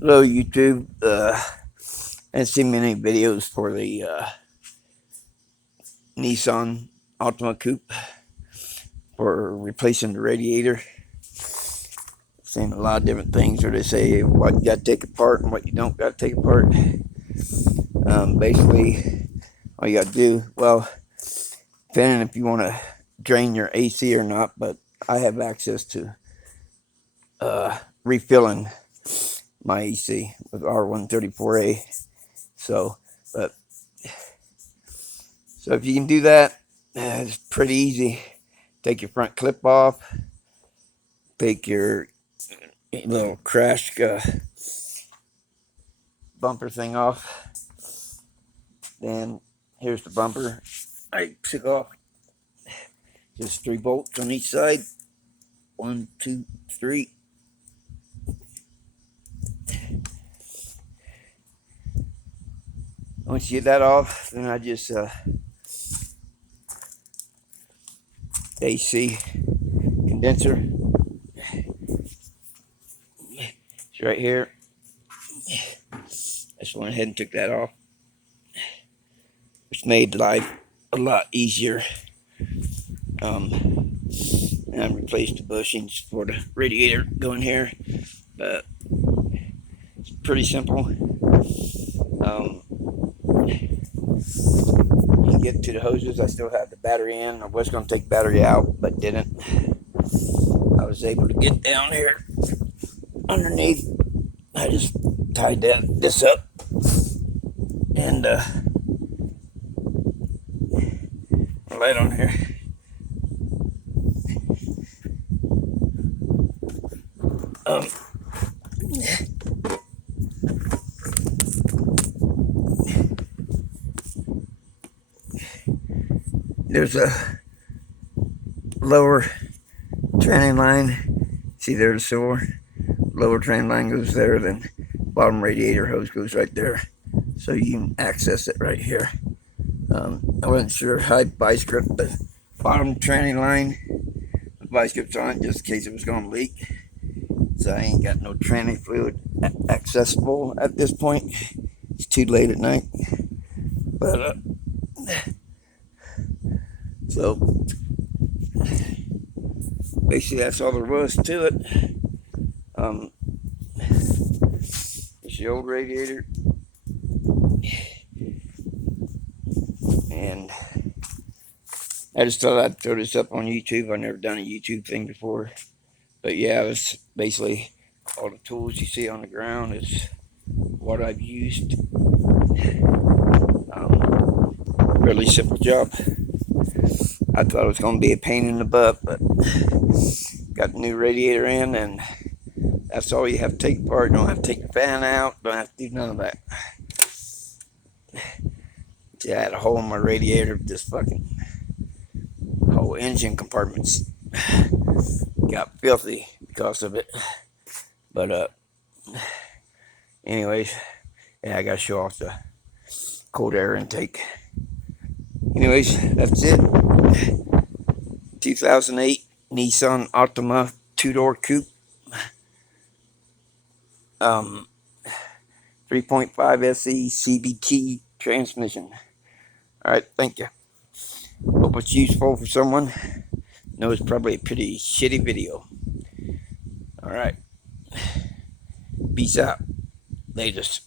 Hello YouTube. I haven't seen many videos for the Nissan Altima coupe for replacing the radiator. Seen a lot of different things where they say what you got to take apart and what you don't got to take apart. Basically, all you got to do, well, depending if you want to drain your AC or not, but I have access to refilling my AC with R134A. So, but So if you can do that, it's pretty easy. Take your front clip off, take your little crash bumper thing off. Then here's the bumper. I took off just 3 bolts on each side. 1, 2, 3. Once you get that off, then I just AC condenser. It's right here. I just went ahead and took that off, which made life a lot easier. And replaced the bushings for the radiator going here, but it's pretty simple. You can get to the hoses. I still have the battery in. I was going to take battery out, but didn't. I was able to get down here underneath. I just tied this up and light on here. There's a lower trailing line. See there, the silver lower trailing line goes there, then bottom radiator hose goes right there, so you can access it right here. I wasn't sure how I'd vice grip the bottom trailing line. The vice grip's on just in case it was going to leak, so I ain't got no trailing fluid accessible at this point. It's too late at night, but so basically that's all there was to it. It's the old radiator, and I just thought I'd throw this up on YouTube. I've never done a YouTube thing before, but yeah, it's basically all the tools you see on the ground is what I've used. Really simple job. I thought it was going to be a pain in the butt, but got the new radiator in, and that's all you have to take apart. Don't have to take your fan out. Don't have to do none of that. See, I had a hole in my radiator. This fucking whole engine compartments got filthy because of it. But anyways, yeah, I gotta show off the cold air intake. Anyways, that's it. 2008 Nissan Altima 2-door coupe. 3.5 SE CVT transmission. Alright, thank you. Hope it's useful for someone. No, it's probably a pretty shitty video. Alright. Peace out. Latest.